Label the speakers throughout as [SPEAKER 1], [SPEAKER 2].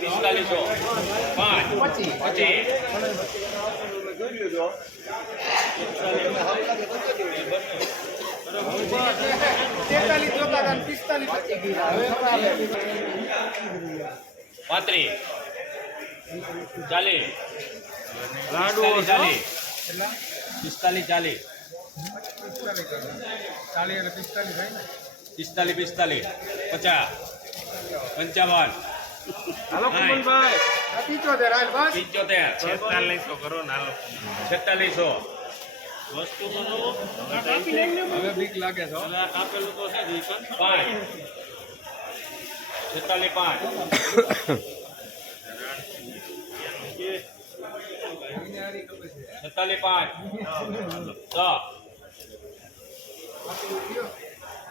[SPEAKER 1] પિસ્તાલીસો પાંચ પચીસ
[SPEAKER 2] પચીસ
[SPEAKER 1] પાંત્રીસ ચાલીસ ચાલીસ પિસ્તાલીસ ચાલીસ.
[SPEAKER 2] ચાલીસ અને પિસ્તાલીસ થાય ને?
[SPEAKER 1] પિસ્તાલીસ પિસ્તાલીસ. પચાસ. પંચાવન.
[SPEAKER 2] પિચોતેર હાલ બસ.
[SPEAKER 1] પિંચોતેર.
[SPEAKER 3] છેતાલીસો કરો ને
[SPEAKER 1] છેતાલીસો.
[SPEAKER 3] વસ્તુ
[SPEAKER 2] હવે બીક લાગે છે.
[SPEAKER 3] આપેલું તો છે
[SPEAKER 1] પાંચ. છેતાલીસ પાંચ. છેતાલીસ પાંચ.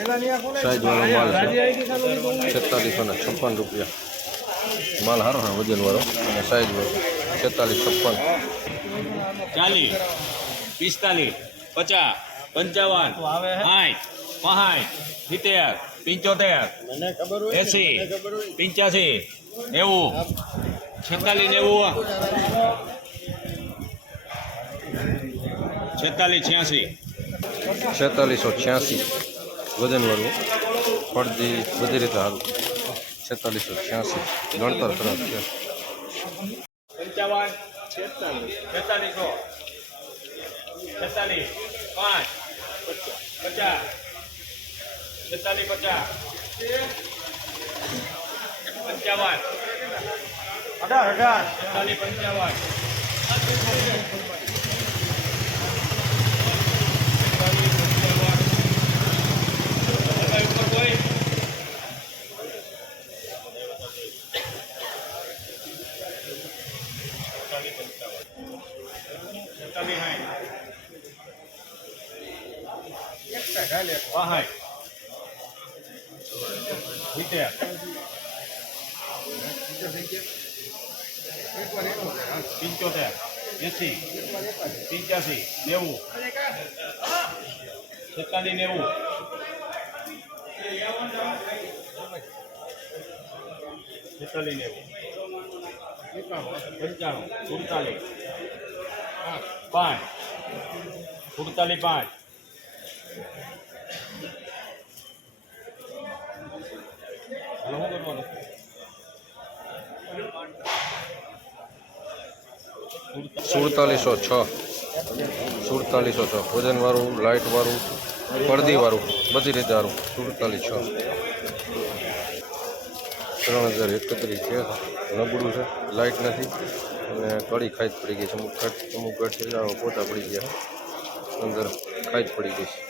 [SPEAKER 2] પેલા ની આ કોને?
[SPEAKER 4] સાઈઝ વાળો માલ છે. છેતાલીસો ને છપ્પન રૂપિયા. માલ સારો છે વજન વાળો અને સાઈઝ વાળો. છેતાલીસ છપ્પન.
[SPEAKER 1] ચાલીસ પિસ્તાલીસ પચાસ પંચાવન સાઠ પહાઠ સિત્તેર પંચોતેર એસી પંચ્યાસી નેવું છેતાલીસ નેવું. છેતાલીસ છ્યાસી.
[SPEAKER 4] છેતાલીસો છ્યાસી. વજન વાળું ફળદી બધી રીતે સારું છેતાલીસો છ્યાસી ગણતર સરસ છે
[SPEAKER 1] પંચાવન છેતાલીસો છેતાલીસ પાંચ પચાસ છેતાલીસ પચાસ પંચાવન
[SPEAKER 2] અઢાર અઢાર
[SPEAKER 1] છેતાલીસ પંચાવન
[SPEAKER 2] એકતા ચાલે
[SPEAKER 1] વાહાય સિત્તેર
[SPEAKER 2] એકવાર એકોતેર હાલ.
[SPEAKER 1] પંચોતેર એસી પંચ્યાસી નેવું છેતાલીસ નેવું છેતાલીસ નેવું પંચાણું સુડતાલીસ પાંચ. સુડતાલીસ પાંચ. શું કરવાનું?
[SPEAKER 4] સુડતાલીસો છ. સુડતાલીસો છ. વજન વાળું લાઇટ વાળું પડદી વાળું બધી રીતે વાળું સુડતાલીસ છ. ત્રણ હજાર એકત્રીસ છે. નબળું છે. લાઇટ નથી. અને કડી ખાઈ જ પડી ગઈ છે. અમુક અમુક ગાંઠ પોતા પડી ગયા. અંદર ખાઈ જ પડી ગઈ છે.